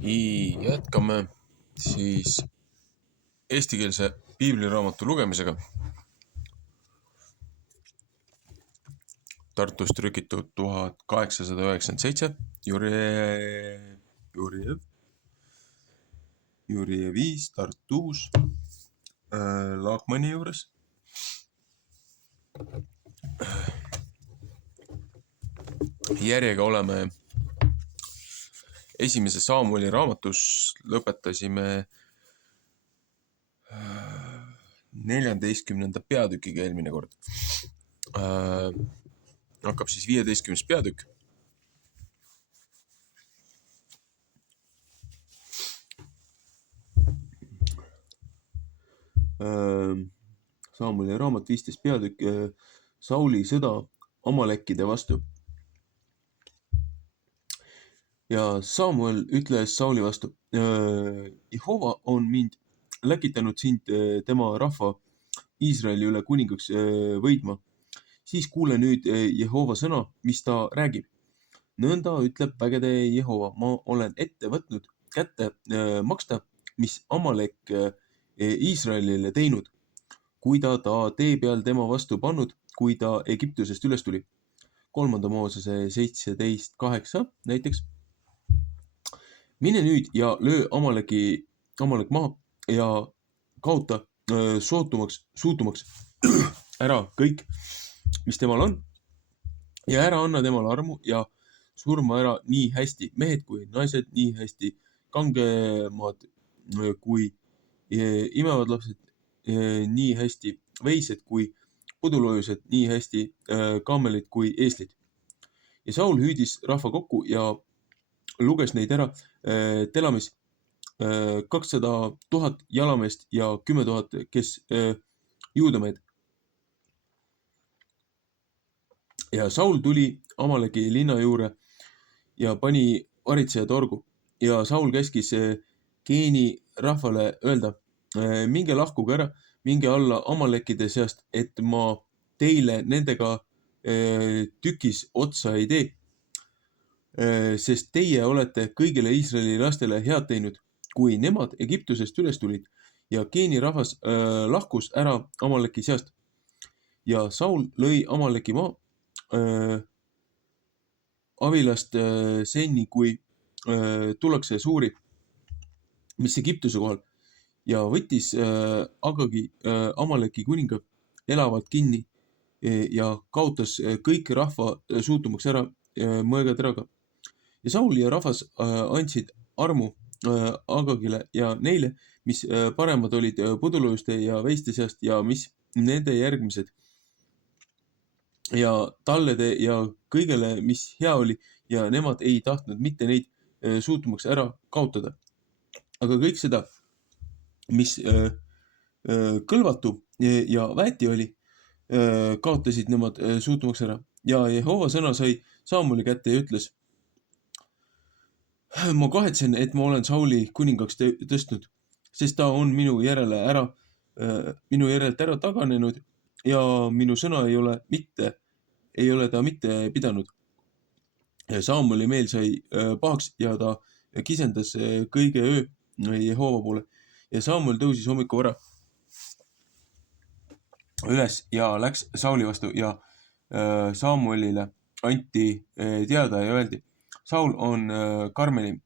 Jätkame siis eestikeelse piibliraamatu lugemisega. Tartus trükitud 1897 Jurjeviis Tartus Laakmani juures. Järjega oleme esimese Saamueli raamatus, lõpetasime 14. peatükiga eelmine kord. Hakkab siis 15. peatükk. Saamueli raamat 15 peatükk, Sauli sõda Amalekkide vastu. Ja Samuel ütles Sauli vastu, Jehova on mind läkitanud sind tema rahva Iisraeli üle kuningaks võidma. Siis kuule nüüd Jehova sõna, mis ta räägib. Nõnda ütleb vägede Jehova, ma olen ette võtnud kätte maksta, mis Amalek Iisraelile teinud, kui ta tee peal tema vastu pannud, kui ta Egiptusest üles tuli. 3. Moosese 17.8 näiteks. Mine nüüd ja löö Amalek maha ja kaota suutumaks ära kõik, mis temal on, ja ära anna temal armu ja surma ära nii hästi mehed kui naised, nii hästi kangemad kui imevad lapsed, nii hästi veised kui pudulojused, nii hästi kaamelid kui eeslid. Ja Saul hüüdis rahva kokku ja luges neid ära Telamis 200 000 jalameest ja 10 000, kes juudamehed. Ja Saul tuli Amaleki linna juurde ja pani varitsejad orgu. Ja Saul käskis Geeni rahvale öelda, minge lahkuge ära, minge alla Amalekide seast, et ma teile nendega tükis otsa ei tee. Sest teie olete kõigile Iisraeli lastele head teinud, kui nemad Egiptusest üles tulid ja Geeni rahvas lahkus ära Amaleki seast. Ja Saul lõi Amaleki maa Avilast senni, kui tullakse suuri, mis Egiptuse kohal, ja võttis Agagi Amaleki kuninga elavalt kinni ja kaotas kõik rahva suutumaks ära mõõgateraga. Ja Saul ja rahvas andsid armu Agagile ja neile, mis paremad olid pudulojuste ja veiste seast ja mis nende järgmised ja tallede ja kõigele, mis hea oli, ja nemad ei tahtnud mitte neid suutumaks ära kaotada. Aga kõik seda, mis kõlvatu ja väeti oli, kaotasid nemad suutumaks ära. Ja Jehova sõna sai Samueli kätte ja ütles, ma kahetsen, et ma olen Sauli kuningaks tõstnud, sest ta on minu järelt ära taganenud ja minu sõna ei ole ta mitte pidanud. Samueli meel sai pahaks ja ta kisendas kõige öö Jehova poole. Ja Samuel tõusis hommikuvara üles ja läks Sauli vastu ja Samuelile anti teada ja öeldi, Saul on Karmeli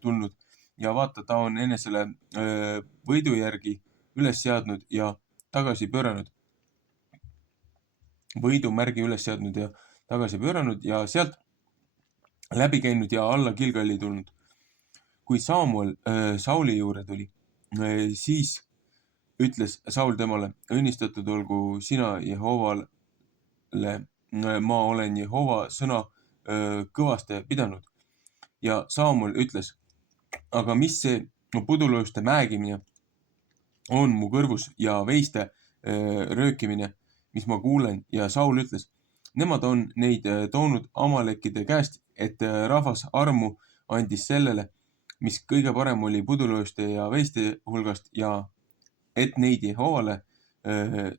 tulnud ja vaata, ta on enesele võidu järgi üles seadnud ja tagasi pööranud. Võidumärgi üles seadnud ja tagasi pööranud ja sealt läbi käinud ja alla Gilgali tulnud. Kui Samuel Sauli juurde tuli, siis ütles Saul temale, õnnistatud olgu sina Jehovale, ma olen Jehova sõna kõvaste pidanud. Ja Samuel ütles, aga mis see pudulojuste määgimine on mu kõrvus ja veiste röökimine, mis ma kuulen. Ja Saul ütles, nemad on neid toonud Amalekide käest, et rahvas armu andis sellele, mis kõige parem oli pudulojuste ja veiste hulgast ja et neid Jehovale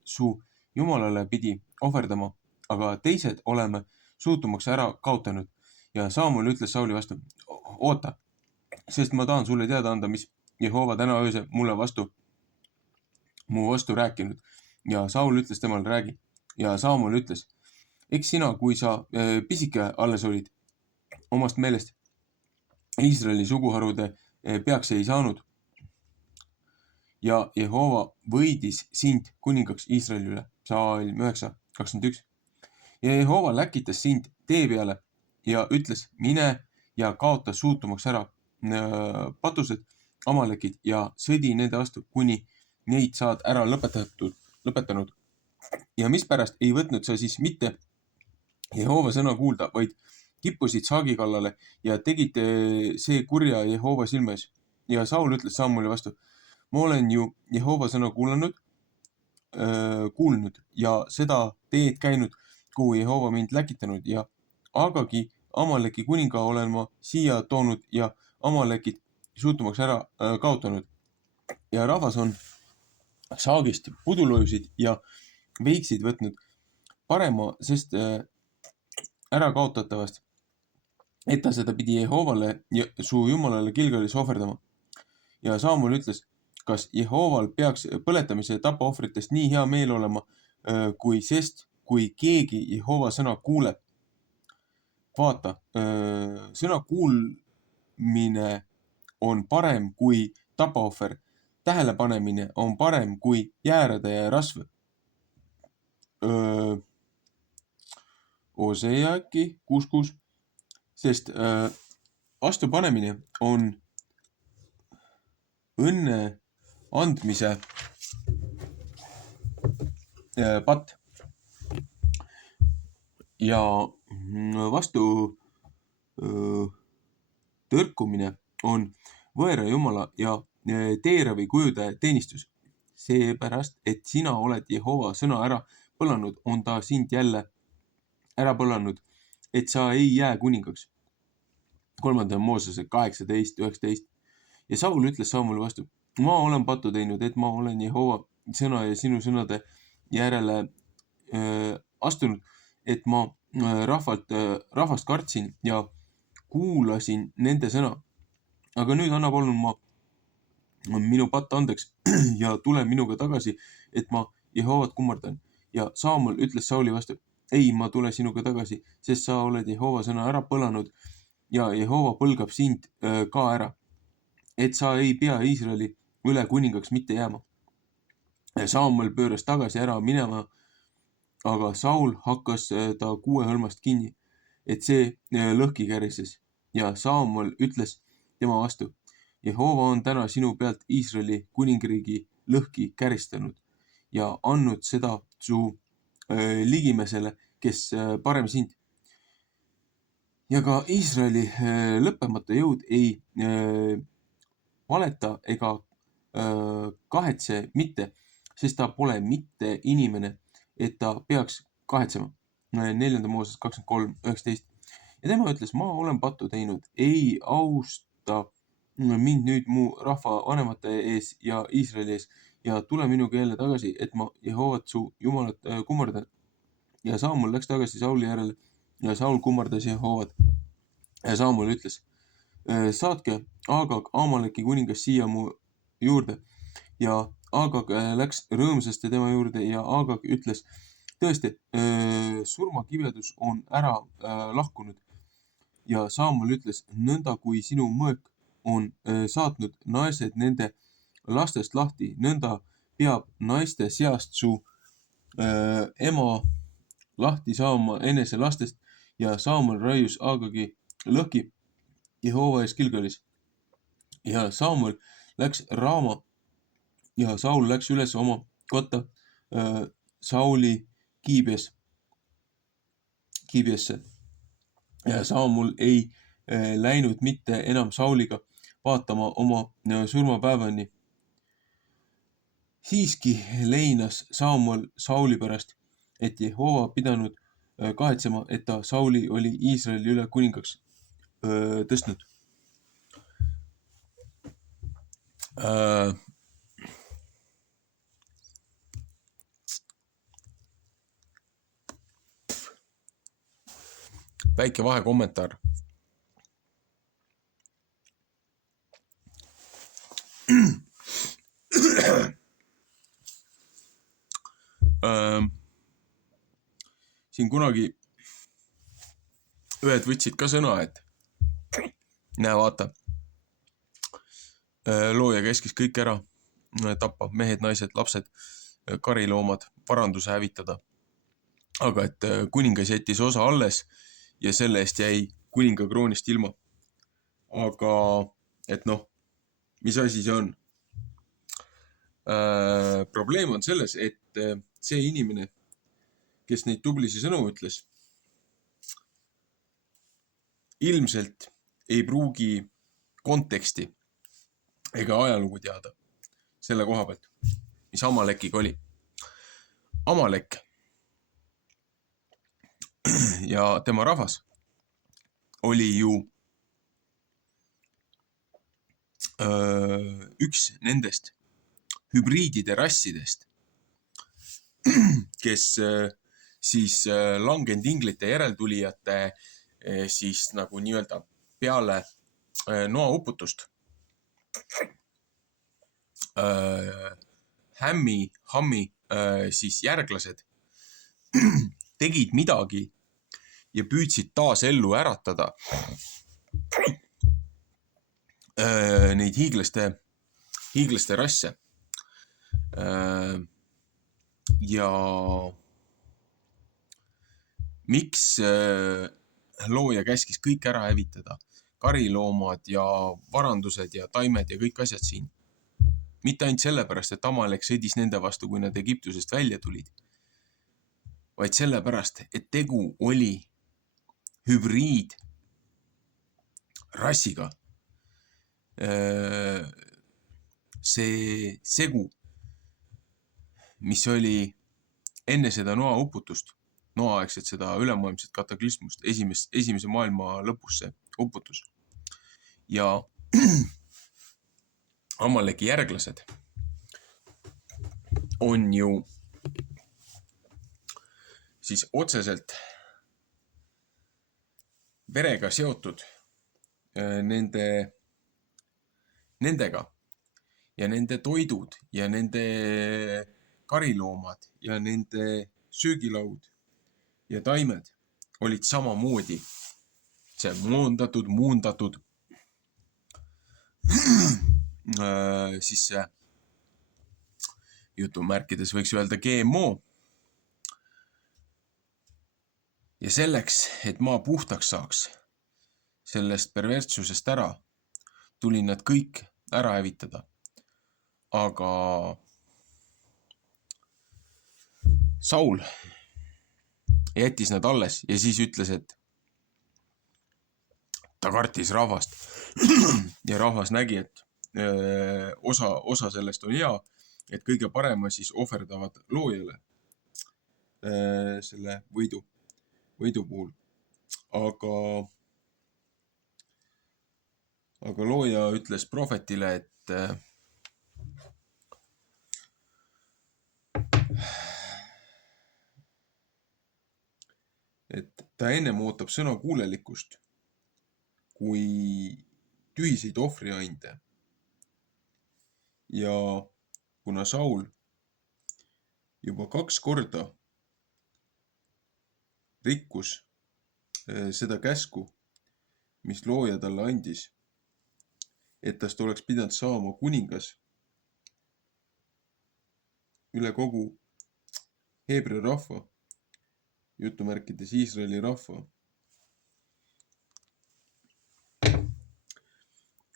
su Jumalale pidi ohverdama, aga teised oleme suutumaks ära kaotanud. Ja Samuel ütles Sauli vastu, oota, sest ma tahan sulle teada anda, mis Jehova täna öösel mu vastu rääkinud. Ja Saul ütles temale, räägi. Ja Samuel ütles, eks sina, kui sa pisike alles olid, omast meelest Iisraeli suguharude peaks ei saanud. Ja Jehova võidis sind kuningaks Iisraeli üle. Psalm 9:21. Ja Jehova läkitas sind tee peale ja ütles, mine ja kaota suutumaks ära patused, amalekid ja sõdi nende vastu, kuni neid saad ära lõpetanud. Ja mispärast ei võtnud sa siis mitte Jehova sõna kuulda, vaid kippusid saagi kallale ja tegid see kurja Jehova silme ees. Ja Saul ütles Samueli vastu, ma olen ju Jehova sõna kuulnud ja seda teed käinud, kuhu Jehova mind läkitanud ja Agagi Amaleki kuninga olen ma siia toonud ja Amalekid suutumaks ära kaotanud. Ja rahvas on saagist pudulojusid ja veiksid võtnud parema, sest ära kaotatavast, et ta seda pidi Jehovale ja su jumalale Gilgalis ohverdama. Ja Samuel ütles, kas Jehoval peaks põletamise ja tapaohvritest nii hea meel olema, kui keegi Jehova sõna kuuleb. Vaata, sõna kuulmine on parem kui tapaohver, tähelepanemine on parem kui jäärade ja rasv. Osea äkki 6:6, sest vastupanemine on õnne andmise patt ja vastu tõrkumine on võõra jumala ja teeravi kujude teenistus. Seepärast, et sina oled Jehova sõna ära põlanud, on ta sind jälle ära põlanud, et sa ei jää kuningaks. 3. Moosese 18:19. Ja Saul ütles Samueli vastu, ma olen pattu teinud, et ma olen Jehova sõna ja sinu sõnade järele astunud, et ma rahvast kartsin ja kuulasin nende sõna. Aga nüüd anna palun minu patt andeks ja tule minuga tagasi, et ma Jehovat kummardan. Ja Samuel ütles Sauli vastu, ei, ma tule sinuga tagasi, sest sa oled Jehova sõna ära põlanud ja Jehova põlgab sind ka ära, et sa ei pea Iisraeli üle kuningaks mitte jääma. Samuel pööras tagasi ära minema, aga Saul hakkas ta kuuehõlmast kinni, et see lõhki kärises ja Samuel ütles tema vastu, Jehova on täna sinu pealt Iisraeli kuningriigi lõhki käristanud ja andnud seda su ligimesele, kes parem sind. Ja ka Iisraeli lõppemata jõud ei valeta ega kahetse mitte, sest ta pole mitte inimene, et ta peaks kahetsema. 4. Mooses 23:19. Ja tema ütles, ma olen pattu teinud, ei austa mind nüüd mu rahva vanemate ees ja Iisraeli ees ja tule minuga jälle tagasi, et ma Jehovat su jumalat kummardan. Ja Samuel läks tagasi Sauli järele ja Saul kummardas Jehovat. Ja Samuel ütles, saatke Agag Amaleki kuningas siia mu juurde. Ja Agag läks rõõmsasti tema juurde ja Agag ütles, tõesti, surmakibedus on ära lahkunud. Ja Samuel ütles, nõnda kui sinu mõõk on saatnud naised nende lastest lahti, nõnda peab naiste seast su ema lahti saama enese lastest. Ja Samuel raius Agagi lõhki Jehova ees Gilgalis. Ja Samuel läks Raama ja Saul läks üles oma kotta Sauli kiibesse. Ja Samuel ei läinud mitte enam Sauliga vaatama oma surmapäevani. Siiski leinas Samuel Sauli pärast, et Jehova pidanud kahetsema, et ta Sauli oli Iisraeli üle kuningaks tõstnud. Väike vahekommentaar. Siin kunagi ühed võtsid ka sõna, et näe, vaata, looja käskis kõik ära tappa, mehed, naised, lapsed, kariloomad, varanduse hävitada. Aga et kuningas jättis osa alles ja selle eest jäi kuninga kroonist ilma. Aga et noh, mis asi see on? Probleem on selles, et see inimene, kes neid tublisi sõnu ütles, ilmselt ei pruugi konteksti ega ajalugu teada selle koha pealt, mis Amalekiga oli. Amalek ja tema rahvas oli ju üks nendest hübriidide rassidest, kes siis langenud inglite järeltulijate siis nagu nii-öelda peale noauputust Hammi siis järglased tegid midagi ja püüdsid taas ellu äratada neid hiiglaste rasse. Ja miks looja käskis kõik ära hävitada? Kariloomad ja varandused ja taimed ja kõik asjad siin. Mitte ainult sellepärast, et Amalek sõdis nende vastu, kui nad Egiptusest välja tulid, vaid sellepärast, et tegu oli hübriid rassiga. See segu, mis oli enne seda noauputust, noaaegset seda ülemaailmset kataklüsmust, esimese maailma lõpus see uputus. Ja Amaleki järglased on ju siis otseselt verega seotud nendega ja nende toidud ja nende kariloomad ja nende söögilaud ja taimed olid samamoodi see muundatud siis see jutumärkides võiks öelda GMO. Ja selleks, et maa puhtaks saaks sellest perverssusest ära, tuli nad kõik ära hävitada. Aga Saul jättis nad alles ja siis ütles, et ta kartis rahvast ja rahvas nägi, et osa sellest on hea, et kõige parema siis ohverdavad loojale selle võidu puhul. Aga looja ütles prohvetile, et ta ennem ootab sõna kuulelikkust kui tühiseid ohvriande. Ja kuna Saul juba 2 korda rikkus seda käsku, mis looja talle andis, et tast oleks pidanud saama kuningas üle kogu Heebrea rahva, jutumärkides Iisraeli rahva.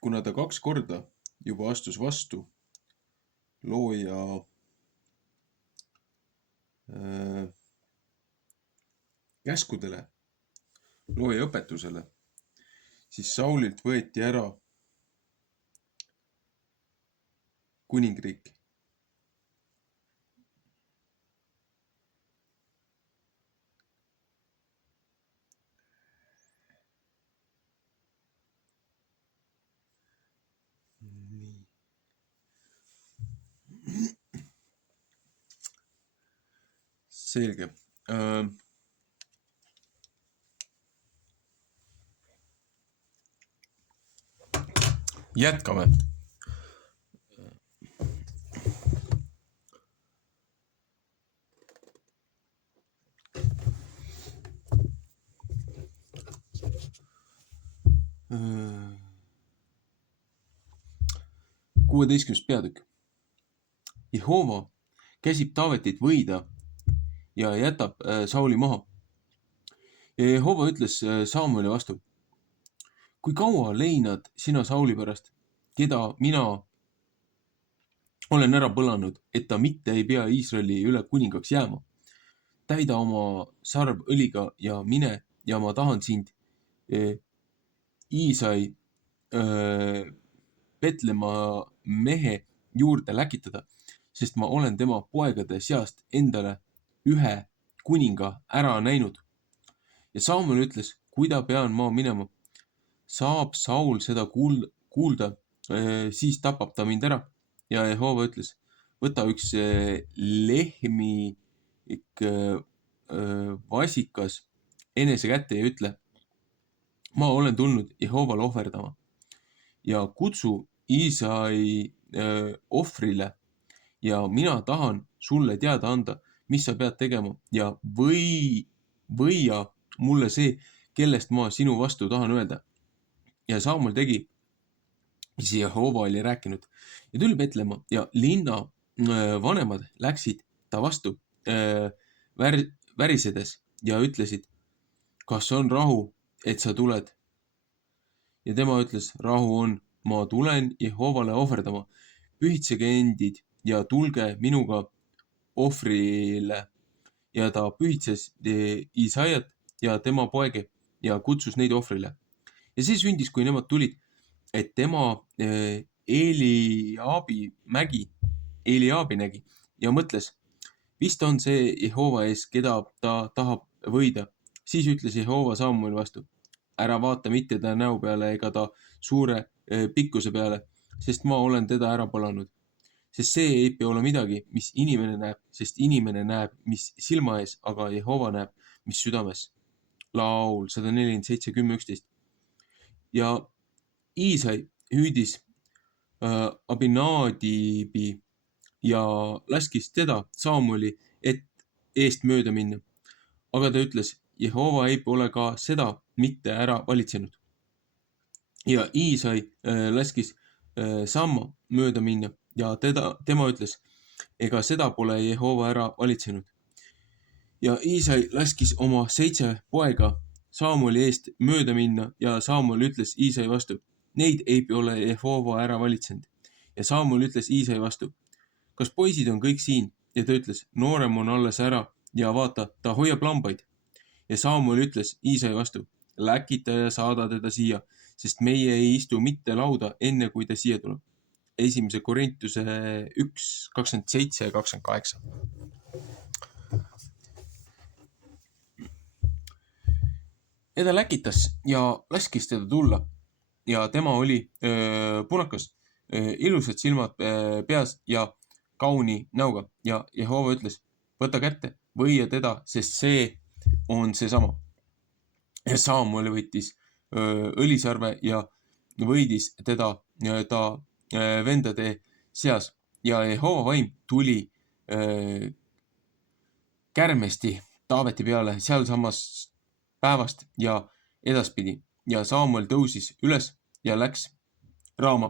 Kuna ta 2 korda juba astus vastu looja käskudele, looja õpetusele, siis Saulilt võeti ära kuningriik. Selge. Jätkame. 16. peatükk. Jehova käsib Taavetit võida ja jätab Sauli maha. Ja Jehova ütles Samueli vastu: kui kaua leinad sina Sauli pärast, keda mina olen ära põlanud, et ta mitte ei pea Iisraeli üle kuningaks jääma? Täida oma sarv õliga ja mine, ja ma tahan sind Iisai Petlemma mehe juurde läkitada, sest ma olen tema poegade seast endale ühe kuninga ära näinud. Ja Samuel ütles: kuida pean ma minema? Saab Saul seda kuulda, siis tapab ta mind ära. Ja Jehova ütles: võta üks lehmik vasikas enese kätte ja ütle: ma olen tulnud Jehovale ohverdama. Ja kutsu Iisai ohvrile ja mina tahan sulle teada anda, mis sa pead tegema, ja võia mulle see, kellest ma sinu vastu tahan öelda. Ja Samuel tegi, mis Jehova oli rääkinud, ja tuli Petlemma ja linna vanemad läksid ta vastu värisedes ja ütlesid: kas on rahu, et sa tuled? Ja tema ütles: rahu on, ma tulen Jehovale ohverdama. Pühitsege endid ja tulge minuga ohvrile. Ja ta pühitses Isaiat ja tema poege ja kutsus neid ohvrile. Ja see sündis, kui nemad tulid, et tema Eliaabi nägi ja mõtles: vist on see Jehova ees, keda ta tahab võida. Siis ütles Jehova Samueli vastu: ära vaata mitte ta näo peale ega ta suure pikkuse peale, sest ma olen teda ära põlanud. Sest see ei pea ole midagi, mis inimene näeb, sest inimene näeb, mis silma ees, aga Jehova näeb, mis südames. Laul 147, 10, 11. Ja Iisai hüüdis Abinadibi ja laskis teda Samueli eest mööda minna. Aga ta ütles: Jehova ei ole ka seda mitte ära valitsenud. Ja Iisai laskis samma mööda minna ja tema ütles: ega seda pole Jehova ära valitsenud. Ja Iisai laskis oma 7 poega Samueli eest mööda minna ja Samuel ütles Iisai vastu: neid ei ole Jehova ära valitsenud. Ja Samuel ütles Iisai vastu: kas poisid on kõik siin? Ja ta ütles: noorem on alles ära ja vaata, ta hoiab lambaid. Ja Samuel ütles Iisai vastu: läkita ja saada teda siia, sest meie ei istu mitte lauda, enne kui ta siia tuleb. 1. Korintuse 1, 27 ja 28. Ja ta läkitas ja laskis teda tulla. Ja tema oli punakas, ilusad silmad peas ja kauni näoga. Ja Jehova ütles: võta kätte, võia teda, sest see on seesama. Ja Samuel võttis õlisarve ja võidis teda ta vendade seas. Ja Jehova vaim tuli kärmesti Taaveti peale sealsamas päevast ja edaspidi. Ja Samuel tõusis üles ja läks Raama.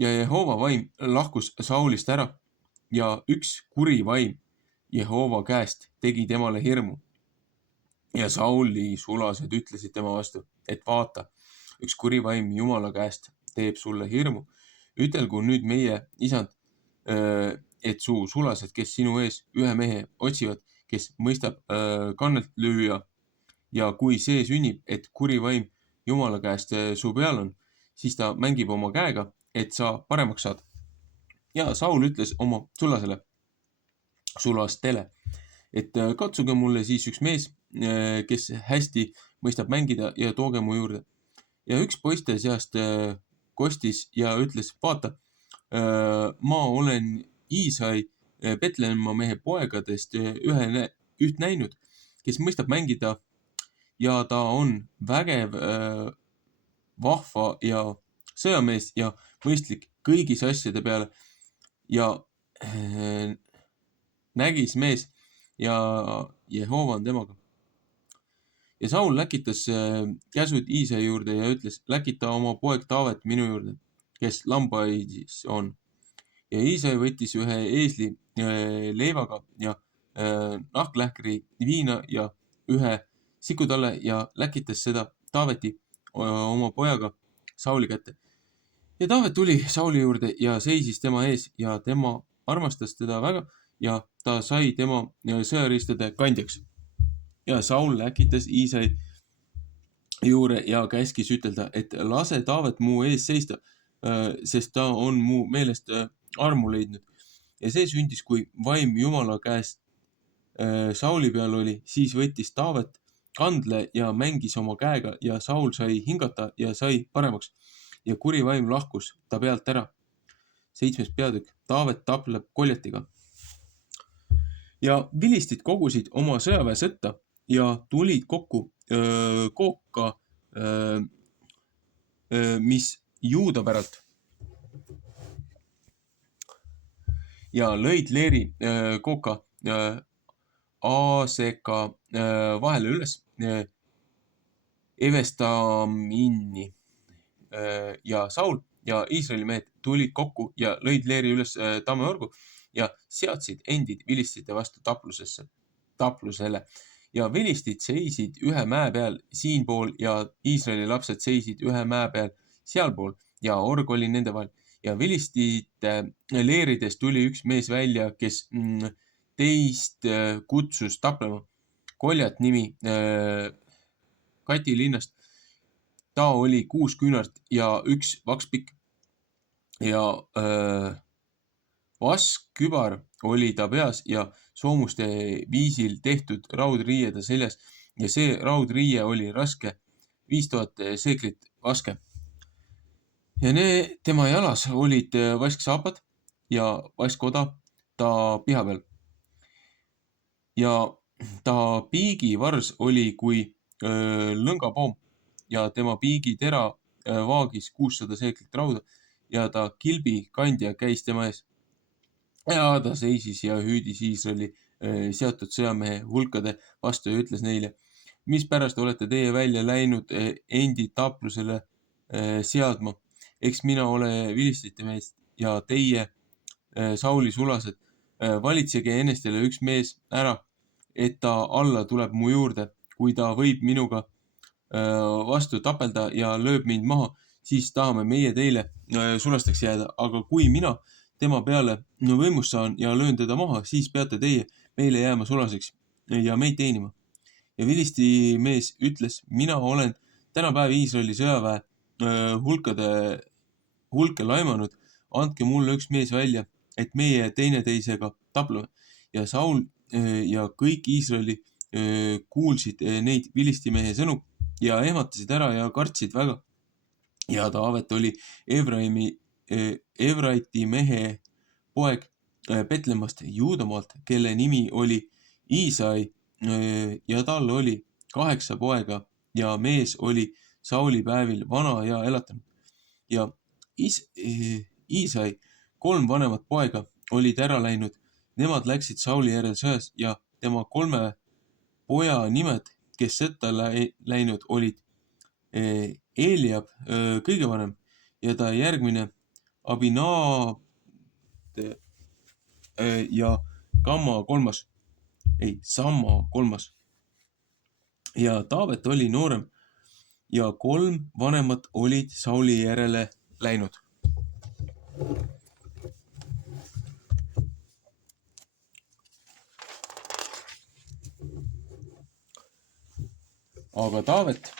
Ja Jehova vaim lahkus Saulist ära ja üks kuri vaim Jehova käest tegi temale hirmu. Ja Sauli sulased ütlesid tema vastu, et vaata, üks kuri vaim Jumala käest teeb sulle hirmu. Ütelgu nüüd meie isand, et su sulased, kes sinu ees ühe mehe otsivad, kes mõistab kannelt lüüa. Ja kui see sünnib, et kuri vaim Jumala käest su peal on, siis ta mängib oma käega, et sa paremaks saad. Ja Saul ütles oma sulastele, et katsuge mulle siis üks mees, kes hästi mõistab mängida, ja tooge mu juurde. Ja üks poiste seast kostis ja ütles: vaata, ma olen Iisai Petlemma mehe poegadest üht näinud, kes mõistab mängida ja ta on vägev, vahva ja sõjamees ja mõistlik kõigis asjade peale ja nägis mees ja Jehova on temaga. ja Saul läkitas käsud Iisai juurde ja ütles, läkita oma poeg Taavet minu juurde, kes lambaidis on. Ja Iisai võttis ühe eesli leivaga ja nahklähkri viina ja ühe sikutalle ja läkitas seda Taaveti oma pojaga Sauli kätte. Ja Taavet tuli Sauli juurde ja seisis tema ees ja tema armastas teda väga ja ta sai tema sõjariistade kandjaks. Ja Saul läkitas Iisai juurde ja käskis ütelda, et lase Taavet mu ees seista, sest ta on mu meelest armu leidnud. Ja see sündis, kui vaim Jumala käest Sauli peal oli, siis võttis Taavet kandle ja mängis oma käega ja Saul sai hingata ja sai paremaks ja kuri vaim lahkus ta pealt ära. 7. peatükk. Taavet tapleb Koljatiga. Ja vilistid kogusid oma sõjaväe sõtta ja tulid kokku Kooka, mis Juuda päralt. Ja lõid leeri Kooka Aaseka vahele üles Evestaminni. Ja Saul ja Iisraeli mehed tulid kokku ja lõid leeri üles tammeorgu ja seadsid endid vilistite vastu taplusele. Ja vilistid seisid ühe mäe peal siinpool ja Iisraeli lapsed seisid ühe mäe peal sealpool ja org oli nende vahel. Ja vilistite leeridest tuli üks mees välja, kes teist kutsus taplema. Koljat nimi Kati linnast. Ta oli 6 küünart ja 1 vakspikk ja vaskkübar oli ta peas ja soomuste viisil tehtud raudriie ta seljas ja see raudriie oli raske 5000 seeklit vaske. Ja tema jalas olid vasksaapad ja vasskoda ta piha peal. Ja ta piigivars oli kui lõngapoom ja tema piigitera vaagis 600 seeklit rauda ja ta kilbi kandja käis tema ees. Ja ta seisis ja hüüdis Iisraeli seatud sõjamehe hulkade vastu ja ütles neile, mis pärast olete teie välja läinud endi taplusele seadma. Eks mina ole vilistite meest ja teie Sauli sulased. Valitsege enestele üks mees ära, et ta alla tuleb mu juurde, kui ta võib minuga vastu tapelda ja lööb mind maha, siis tahame meie teile sulasteks jääda, aga kui mina tema peale võimust saan ja löön teda maha, siis peate teie meile jääma sulaseks ja meid teenima. Ja vilisti mees ütles, mina olen tänapäev Iisraeli sõjaväe hulke laimanud, andke mulle üks mees välja, et meie teineteisega tapleme. Ja Saul ja kõik Iisraeli kuulsid neid vilisti mehe sõnu ja ehmatasid ära ja kartsid väga. Ja Taavet oli Evraiti mehe poeg Betlemmast Juudamaalt, kelle nimi oli Iisai ja tal oli 8 poega ja mees oli Sauli päevil vana ja elatanud. Ja Iisai 3 vanemat poega olid ära läinud, nemad läksid Sauli järel sõjas ja tema 3 poja nimed, kes sõtta läinud olid Eliab kõige vanem ja ta järgmine Abinade ja Samma kolmas. Ja Taavet oli noorem ja 3 vanemat olid Sauli järele läinud. Aga Taavet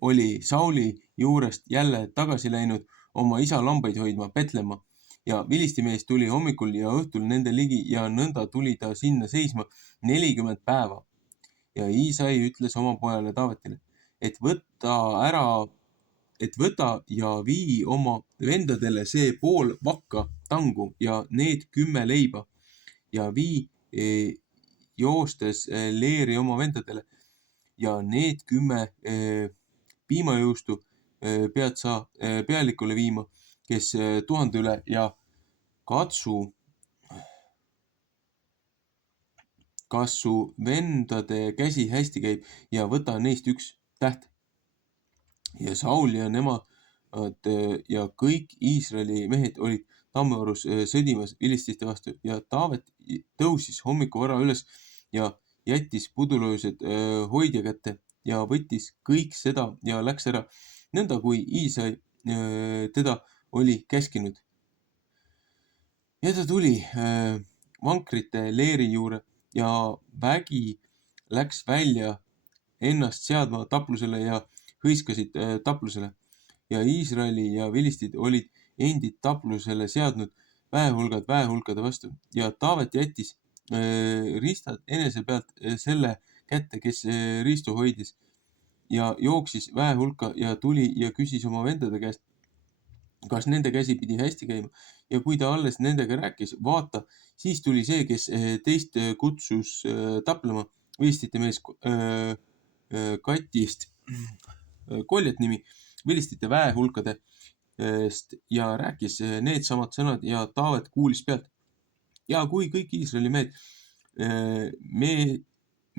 oli Sauli juurest jälle tagasi läinud oma isa lambaid hoidma Betlemma ja vilistimees tuli hommikul ja õhtul nende ligi ja nõnda tuli ta sinna seisma 40 päeva. Ja Iisai ütles oma pojale Taavetile, et võta ja vii oma vendadele see pool vakka tangu ja need 10 leiba ja vii joostes leeri oma vendadele ja need 10 piimajuustu pead sa pealikule viima, kes 1000 üle ja katsu kas su vendade käsi hästi käib ja võta neist üks täht. Ja Saul ja nemad ja kõik Iisraeli mehed olid tammeorus sõdimas vilististe vastu ja Taavet tõusis hommikuvara üles ja jättis pudulöösed hoidja kätte ja võttis kõik seda ja läks ära, nõnda kui Iisai teda oli käskinud. Ja ta tuli vankrite leeri juurde ja vägi läks välja ennast seadma taplusele ja hõiskasid taplusele. Ja Iisraeli ja vilistid olid endid taplusele seadnud väehulgad väehulkade vastu. Ja Taavet jättis ristad enese pealt selle kätte, kes riistu hoidis ja jooksis väehulka ja tuli ja küsis oma vendade käest, kas nende käsi pidi hästi käima. Ja kui ta alles nendega rääkis, vaata, siis tuli see, kes teist kutsus taplema, vilistite mees Katist, Koljat nimi, vilistite väehulkadest ja rääkis needsamad sõnad ja Taavet kuulis pealt. Ja kui kõik Iisraeli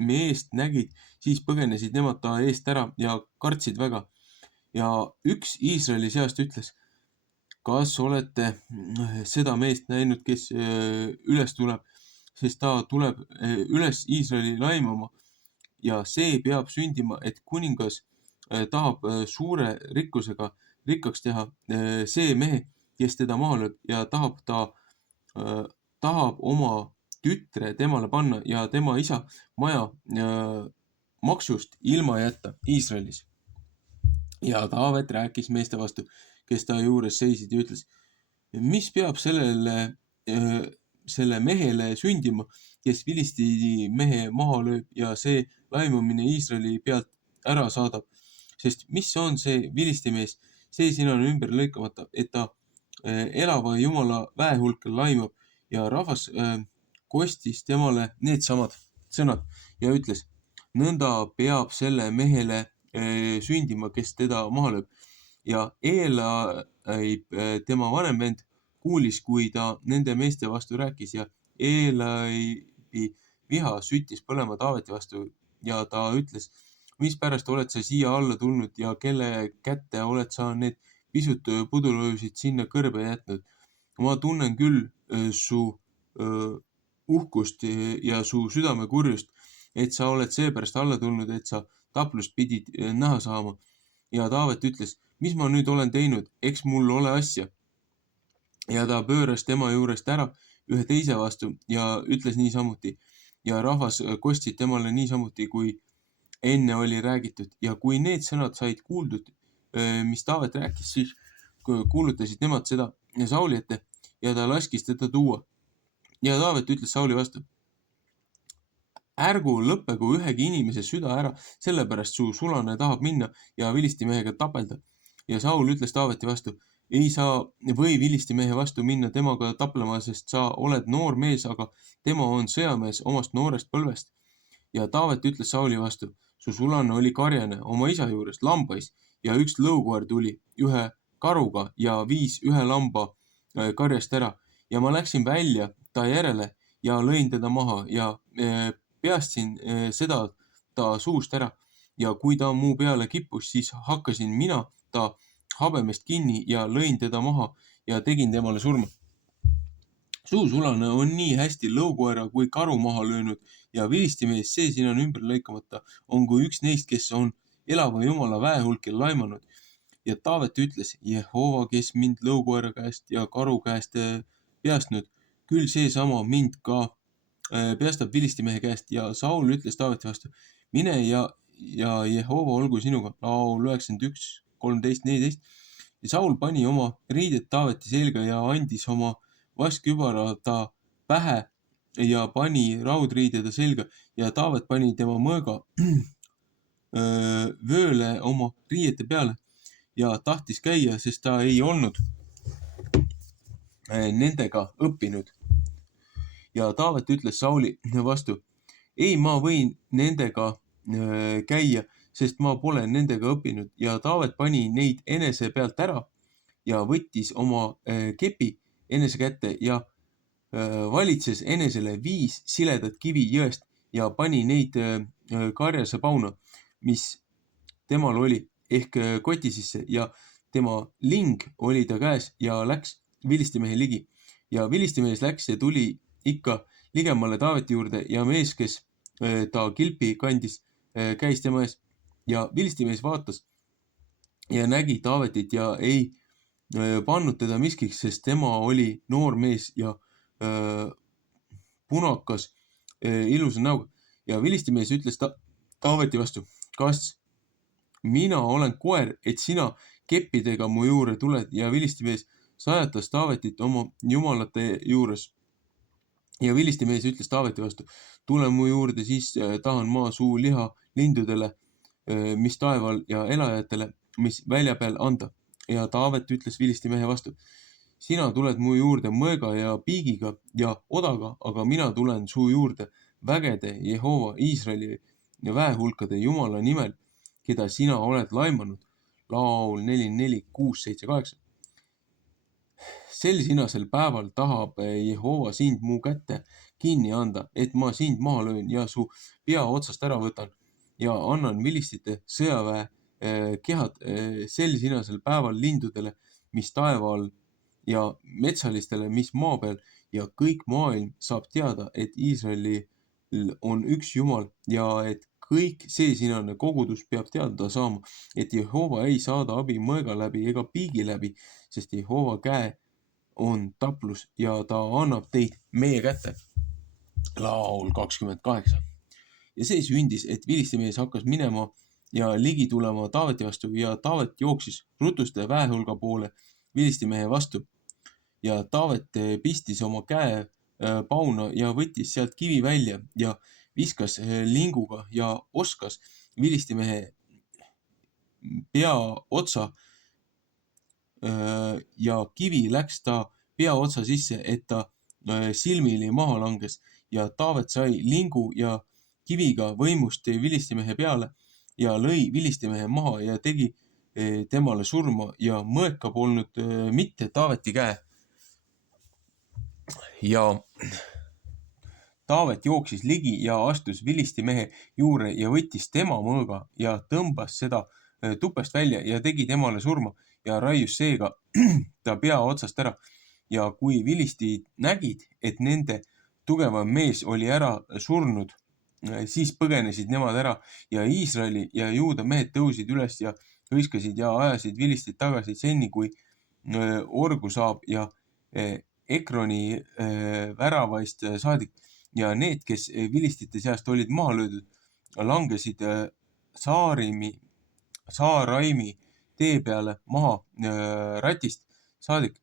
meest nägid, siis põgenesid nemad ta eest ära ja kartsid väga. Ja üks Iisraeli seast ütles, kas olete seda meest näinud, kes üles tuleb, sest ta tuleb üles Iisraeli laimama ja see peab sündima, et kuningas tahab suure rikkusega rikkaks teha see mehe, kes teda maha lööb ja tahab oma tütre temale panna ja tema isa maja maksust ilma jätta Iisraelis. Ja Taavet rääkis meeste vastu, kes ta juures seisid ja ütles, mis peab selle mehele sündima, kes Filisti mehe maha lööb ja see laimamine Iisraeli pealt ära saadab. Sest mis on see Filisti mees, see siin on ümber lõikamata, et ta elava Jumala väehulka laimab ja rahvas kostis temale needsamad sõnad ja ütles, nõnda peab selle mehele sündima, kes teda maha lööb. Ja Eelaib, tema vanem vend, kuulis, kui ta nende meeste vastu rääkis ja Eelaibi viha süttis põlema Taaveti vastu ja ta ütles, mispärast oled sa siia alla tulnud ja kelle kätte oled sa need pisut pudulöösid sinna kõrbe jätnud. Ma tunnen küll su uhkust ja su südame kurjust, et sa oled seepärast alla tulnud, et sa taplust pidid näha saama. Ja Taavet ütles, mis ma nüüd olen teinud, eks mul ole asja. Ja ta pööras tema juurest ära ühe teise vastu ja ütles niisamuti. Ja rahvas kostsid temale niisamuti, kui enne oli räägitud. Ja kui need sõnad said kuuldud, mis Taavet rääkis, siis kuulutasid nemad seda Sauli ette ja ta laskis teda tuua. Ja Taavet ütles Sauli vastu, ärgu lõppegu ühegi inimese süda ära, sellepärast su sulane tahab minna ja vilistimehega tapelda. Ja Saul ütles Taaveti vastu, ei saa või vilistimehe vastu minna temaga taplema, sest sa oled noor mees, aga tema on sõjamees omast noorest põlvest. Ja Taavet ütles Sauli vastu, su sulane oli karjane oma isa juures lambais ja üks lõukoer tuli ühe karuga ja viis ühe lamba karjast ära. Ja ma läksin välja ta järele ja lõin teda maha ja peastsin seda ta suust ära ja kui ta mu peale kippus, siis hakkasin mina ta habemest kinni ja lõin teda maha ja tegin temale surma. Su sulane on nii hästi lõukoera kui karu maha löönud ja vilistimees, see siin on ümber lõikamata, on kui üks neist, kes on elava Jumala väehulkil laimanud. Ja Taavet ütles, Jehova, kes mind lõukoera käest ja karu käest peastnud, küll seesama mind ka peastab vilistimehe käest. Ja Saul ütles Taaveti vastu, mine ja Jehova olgu sinuga. Laul 91, 13, 14. Ja Saul pani oma riided Taaveti selga ja andis oma vaskkübara ta pähe ja pani raudriide ta selga ja Taavet pani tema mõõga vööle oma riiete peale ja tahtis käia, sest ta ei olnud nendega õppinud. Ja Taavet ütles Sauli vastu, ei, ma võin nendega käia, sest ma pole nendega õppinud. Ja Taavet pani neid enese pealt ära ja võttis oma kepi enese kätte ja valitses enesele 5 siledat kivi jõest ja pani neid karjase pauna, mis temal oli, ehk koti sisse ja tema ling oli ta käes ja läks vilistimehe ligi. Ja vilistimees läks ja tuli ikka ligemale Taaveti juurde ja mees, kes ta kilpi kandis, käis tema ees. Ja vilistimees vaatas ja nägi Taavetit ja ei pannud teda miskiks, sest tema oli noor mees ja punakas ilusa näoga. Ja vilistimees ütles Taaveti vastu, kas mina olen koer, et sina keppidega mu juurde tuled, ja vilistimees sajatas Taavetit oma jumalate juures. Ja vilistimees ütles Taaveti vastu, tule mu juurde, siis tahan ma suu liha lindudele, mis taeval, ja elajatele, mis välja peal anda. Ja Taavet ütles vilistimehe vastu, sina tuled mu juurde mõõga ja piigiga ja odaga, aga mina tulen su juurde vägede Jehova Iisraeli väehulkade Jumala nimel, keda sina oled laimanud. Laul 44, 6, 7, 8. Sel sinasel päeval tahab Jehova sind mu kätte kinni anda, et ma sind maha löön ja su pea otsast ära võtan ja annan vilistite sõjaväe kehad sel sinasel päeval lindudele, mis taeva all, ja metsalistele, mis maa peal, ja kõik maailm saab teada, et Iisraelil on üks Jumal ja et kõik see sinane kogudus peab teada saama, et Jehova ei saada abi mõõga läbi ega piigi läbi, sest Jehova käe on taplus ja ta annab teid meie kätte. Laul 28. Ja see sündis, et vilistimees hakkas minema ja ligi tulema Taaveti vastu ja Taavet jooksis rutuste väehulga poole vilistimehe vastu. Ja Taavet pistis oma käe pauna ja võttis sealt kivi välja ja viskas linguga ja oskas vilistimehe pea otsa ja kivi läks ta pea otsa sisse, et ta silmili maha langes ja Taavet sai lingu ja kiviga võimust vilistimehe peale ja lõi vilistimehe maha ja tegi temale surma ja mõõka polnud mitte Taaveti käe. Ja Taavet jooksis ligi ja astus vilistimehe juurde ja võttis tema mõõga ja tõmbas seda tupest välja ja tegi temale surma ja raius seega ta pea otsast ära. Ja kui vilistid nägid, et nende tugevam mees oli ära surnud, siis põgenesid nemad ära ja Iisraeli ja Juuda mehed tõusid üles ja hõiskasid ja ajasid vilistid tagasi seni, kui orgu saab ja Ekroni väravaist saadik. Ja need, kes vilistite seast olid maha löödud, langesid Saaraimi tee peale maha Ratist saadik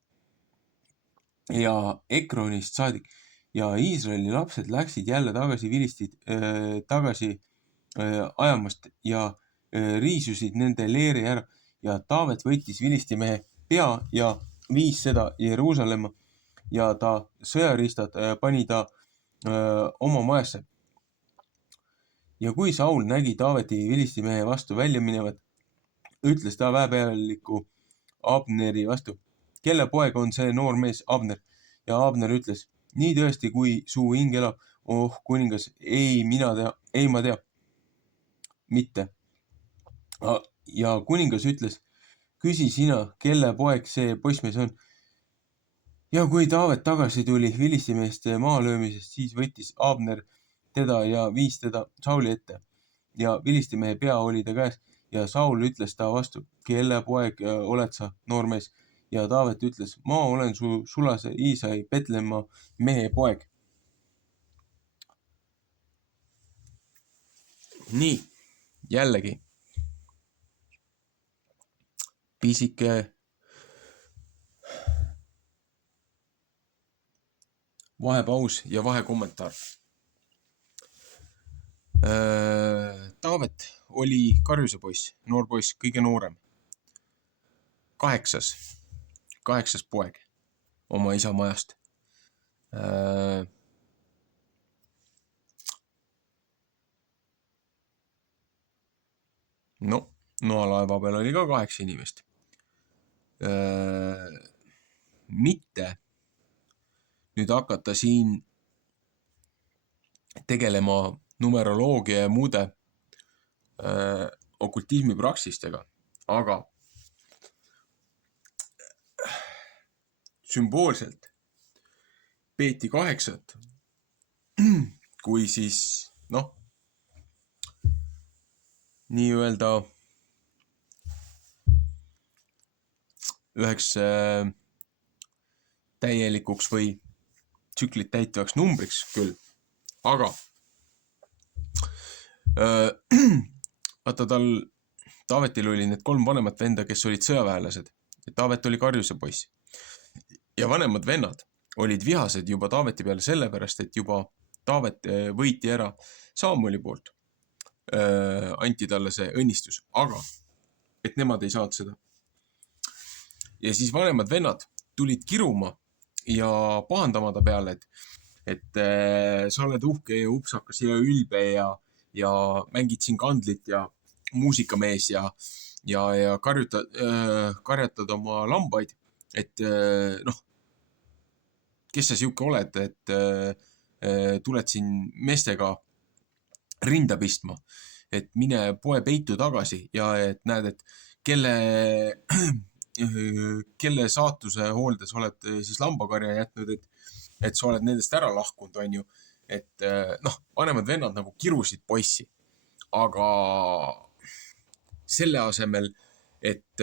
ja Ekronist saadik. Ja Iisraeli lapsed läksid jälle tagasi vilistid tagasi ajamast ja riisusid nende leeri ära. Ja Taavet võttis vilistimehe pea ja viis seda Jeruusalemma ja ta sõjariistad pani ta oma majasse. Ja kui Saul nägi Taaveti vilistimehe vastu välja minevat, ütles ta väepealiku Abneri vastu, kelle poeg on see noor mees Abner? Ja Abner ütles, nii tõesti, kui su hing elab, oh kuningas, ei ma tea, mitte. Ja kuningas ütles, küsi sina, kelle poeg see poissmees on. Ja kui Taavet tagasi tuli vilistimeeste mahalöömisest, siis võttis Abner teda ja viis teda Sauli ette. Ja vilistimehe pea oli ta käes ja Saul ütles ta vastu, kelle poeg oled sa, noor mees? Ja Taavet ütles, ma olen su sulase Iisai Petlemma mehe poeg. Nii, jällegi pisike vahepaus ja vahekommentaar. Taavet oli karjusepoiss, noor poiss, kõige noorem. Kaheksas poeg oma isa majast. No, noalaeva peal oli ka 8 inimest. Mitte nüüd hakata siin tegelema numeroloogia ja muude okultismi praksistega, aga sümboolselt peeti 8 kui siis, nii-öelda üheks täielikuks või tsüklit täitvaks numbriks küll, aga vaata Taavetil oli need 3 vanemat venda, kes olid sõjaväelased. Taavet oli karjuse poiss. Ja vanemad vennad olid vihased juba Taaveti peale sellepärast, et juba Taavet võiti ära Samueli poolt. Anti talle see õnnistus, aga et nemad ei saanud seda. Ja siis vanemad vennad tulid kiruma ja pahandama ta peale, et sa oled uhke ja upsakas ja ülbe ja mängid siin kandlit ja muusikamees ja karjatad oma lambaid, et kes sa siuke oled, et tuled siin meestega rinda pistma, et mine poe peitu tagasi ja et näed, et kelle saatuse hooldes oled siis lambakarja jätnud, et sa oled nendest ära lahkunud, on ju. Et vanemad vennad nagu kirusid poissi, aga selle asemel, et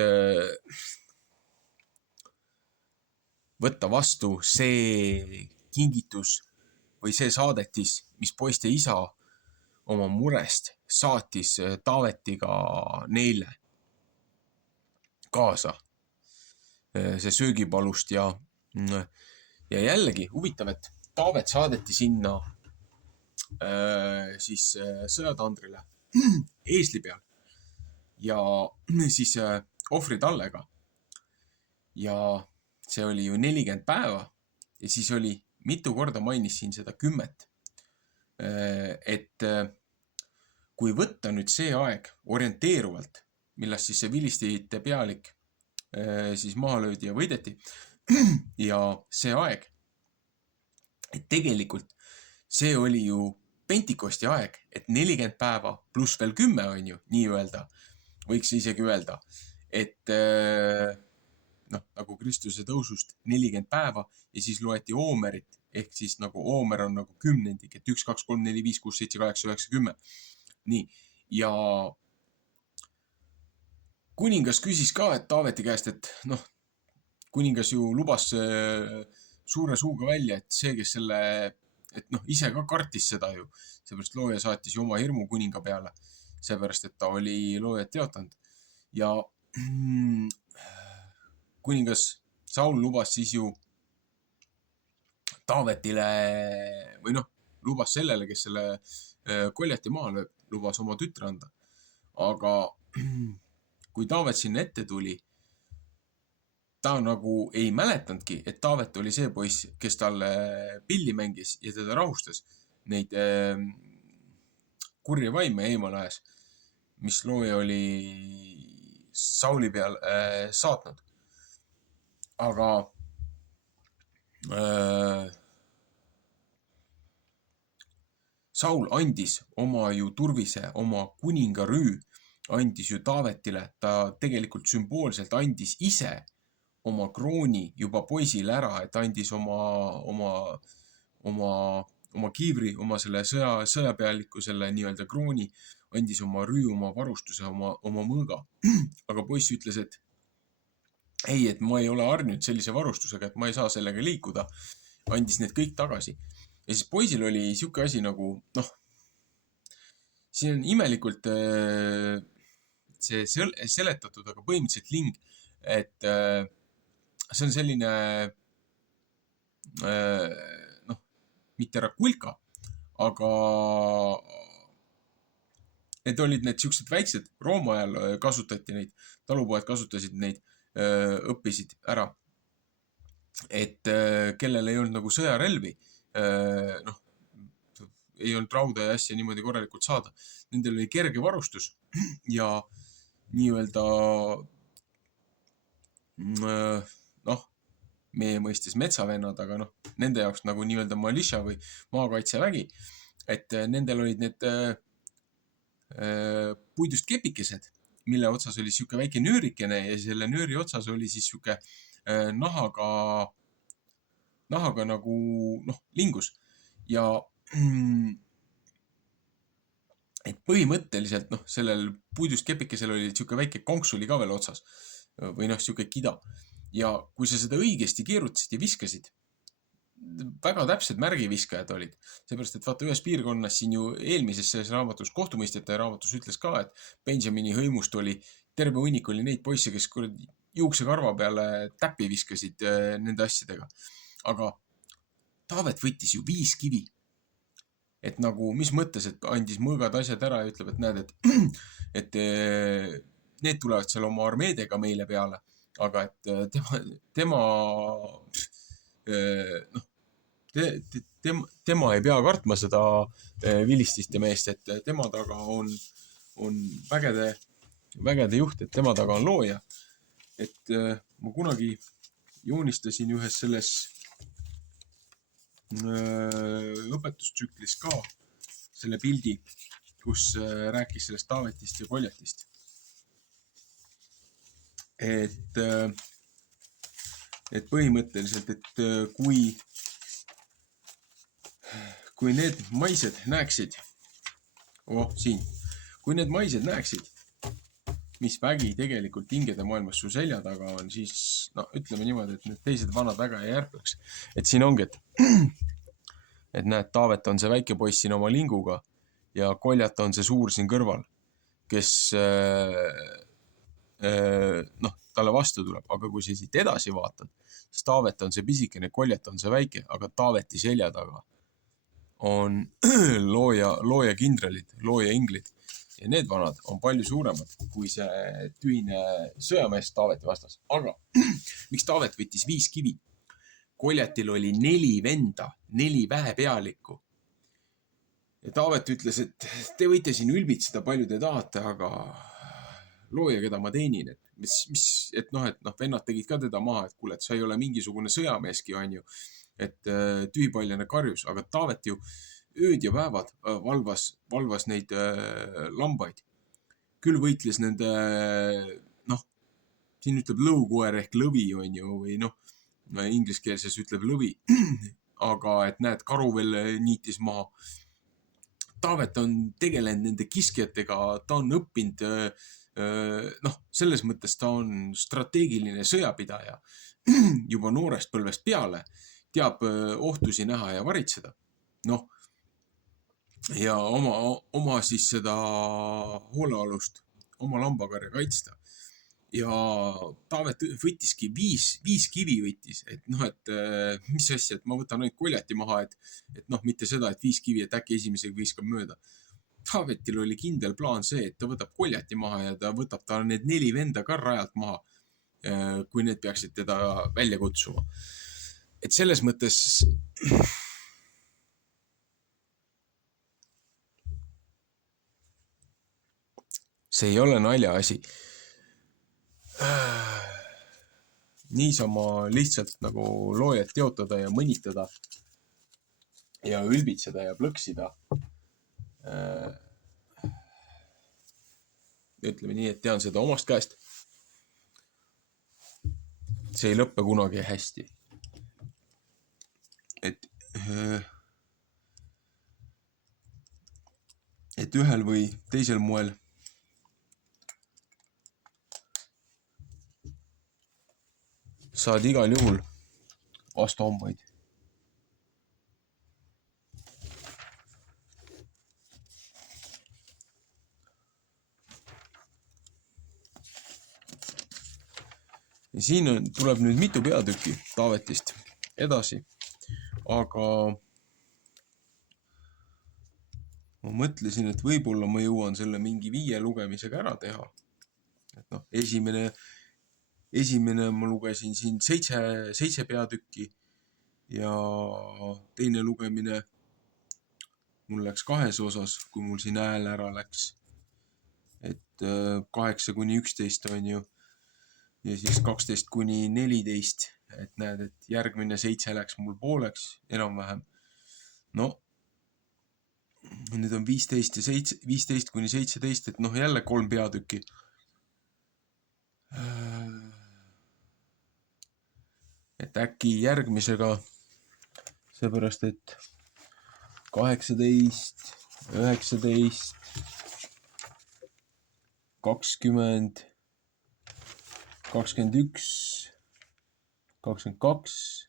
võtta vastu see kingitus või see saadetis, mis poiste isa oma murest saatis Taavetiga neile kaasa, see söögipalust ja jällegi huvitav, et Taavet saadeti sinna siis sõjatandrile eesli peal ja siis ohvritallega ja see oli ju 40 päeva ja siis oli mitu korda mainis siin seda 10. Et kui võtta nüüd see aeg orienteeruvalt, millest siis see vilistite pealik siis maha löödi ja võideti ja see aeg, et tegelikult see oli ju Pentikosti aeg, et 40 päeva pluss veel 10 on ju, nii-öelda, võiks isegi öelda, et nagu Kristuse tõusust 40 päeva ja siis loeti oomerit, ehk siis nagu oomer on nagu kümnendik, et 1, 2, 3, 4, 5, 6, 7, 8, 9, 10. Nii, ja kuningas küsis ka, et Taaveti käest, et kuningas ju lubas suure suuga välja, et see, kes selle, et ise ka kartis seda ju, seepärast looja saatis ju oma hirmu kuninga peale, seepärast, et ta oli loojat teotanud. Ja kuningas Saul lubas siis ju Taavetile või lubas sellele, kes selle koljati maha lööb, lubas oma tütre anda. Aga kui Taavet sinna ette tuli, ta nagu ei mäletanudki, et Taavet oli see poiss, kes talle pilli mängis ja teda rahustas. Neid kurja vaime eemal ajas, mis looja oli Sauli peal saatnud. Aga Saul andis oma ju turvise, oma kuningarüü andis ju Taavetile, ta tegelikult sümboolselt andis ise oma krooni juba poisile ära, et andis oma kiivri, oma selle sõjapealiku, selle nii-öelda krooni, andis oma rüü, oma varustuse, oma mõõga. Aga poiss ütles, et ei, et ma ei ole harjunud sellise varustusega, et ma ei saa sellega liikuda. Andis need kõik tagasi. Ja siis poisil oli siuke asi nagu, siin on imelikult see seletatud, aga põhimõtteliselt ling, et see on selline, mitte rakulka, aga need olid need siuksed väiksed, Rooma ajal kasutati neid, talupoed kasutasid neid, õppisid ära, et kellel ei olnud nagu sõjarelvi, ei olnud rauda ja asja niimoodi korralikult saada. Nendel oli kerge varustus ja nii-öelda meie mõistes metsavennad, aga nende jaoks nagu nii-öelda militia või maakaitsevägi, et nendel olid need puidust kepikesed, mille otsas oli sihuke väike nöörikene ja selle nööri otsas oli siis sihuke nahaga nagu lingus ja et põhimõtteliselt sellel puidust kepikesel oli sihuke väike konks oli ka veel otsas või sihuke kida ja kui sa seda õigesti keerutasid ja viskasid, väga täpsed märgiviskajad olid, seepärast, et vaata ühes piirkonnas siin ju eelmises selles raamatus, kohtumõistjate raamatus ütles ka, et Benjamini hõimust oli, terve hunnik oli neid poisse, kes juuksekarva peale täppi viskasid nende asjadega. Aga Taavet võttis ju 5 kivi. Et nagu, mis mõttes, et andis mõõgad asjad ära ja ütleb, et näed, et need tulevad seal oma armeedega meile peale, aga et tema ei pea kartma seda vilististe meest, et tema taga on vägede juht, et tema taga on looja. Et ma kunagi joonistasin ühes selles õpetustsüklis ka selle pildi, kus rääkis sellest Taavetist ja Koljatist. Et põhimõtteliselt, et kui need maised näeksid, kui need maised näeksid, mis vägi tegelikult hingede maailmas su selja taga on, siis ütleme niimoodi, et need teised vanad väga ei ärpleks. Et siin ongi, et näed, Taavet on see väike poiss siin oma linguga ja Koljat on see suur siin kõrval, kes talle vastu tuleb, aga kui sa siit edasi vaatad, siis Taavet on see pisikene, Koljat on see väike, aga Taaveti selja taga on looja kindralid, looja inglid ja need vanad on palju suuremad kui see tühine sõjamees Taaveti vastas. Aga miks Taavet võttis 5 kivi? Koljatil oli 4 venda, 4 väepealikku. Ja Taavet ütles, et te võite siin ülbitseda palju te tahate, aga looja, keda ma teenin, et vennad tegid ka teda maha, et kuule, et sa ei ole mingisugune sõjameeski, on ju, et tühipaljane karjus, aga Taavet ju ööd ja päevad valvas neid lambaid. Küll võitles nende, siin ütleb lõukoer ehk lõvi, on ju, või ingliskeelses ütleb lõvi, aga et näed, karu veel niitis maha. Taavet on tegelenud nende kiskjatega, ta on õppinud, selles mõttes ta on strateegiline sõjapidaja juba noorest põlvest peale, teab ohtusi näha ja varitseda. Ja oma siis seda hoolealust, oma lambakarja kaitsta. Ja Taavet võttiski 5 kivi võttis, et mis asja, et ma võtan ainult Koljati maha, et mitte seda, et 5 kivi, et äkki esimesega viskab mööda. Taavetil oli kindel plaan see, et ta võtab Koljati maha ja ta võtab ta need 4 venda ka rajalt maha, kui need peaksid teda välja kutsuma. Et selles mõttes see ei ole nalja asi. Niisama lihtsalt nagu loojat teotada ja mõnitada ja ülbitseda ja plõksida. Ütleme nii, et tean seda omast käest. See ei lõppe kunagi hästi. Et ühel või teisel moel saad igal juhul vastu hommaid. Ja siin tuleb nüüd mitu peatükki Taavetist edasi, aga ma mõtlesin, et võib-olla ma jõuan selle mingi 5 lugemisega ära teha. Et esimene ma lugesin siin 7 peatükki ja teine lugemine mul läks 2 osas, kui mul siin hääl ära läks. Et 8-11 on ju ja siis 12-14, et näed, et järgmine 7 läks mul pooleks enam-vähem. Nüüd on 15 kuni 17, et noh, jälle 3 peatükki. Et äkki järgmisega, seepärast et 18, 19, 20, 21, 22,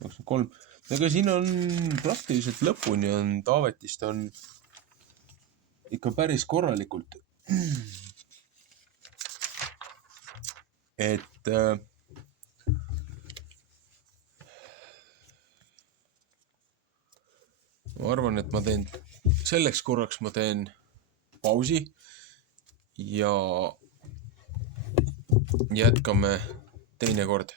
23. Aga siin on praktiliselt lõpuni on Taavetist on ikka päris korralikult. Et ma arvan, et ma teen selleks korraks ma teen pausi ja jätkame teinekord.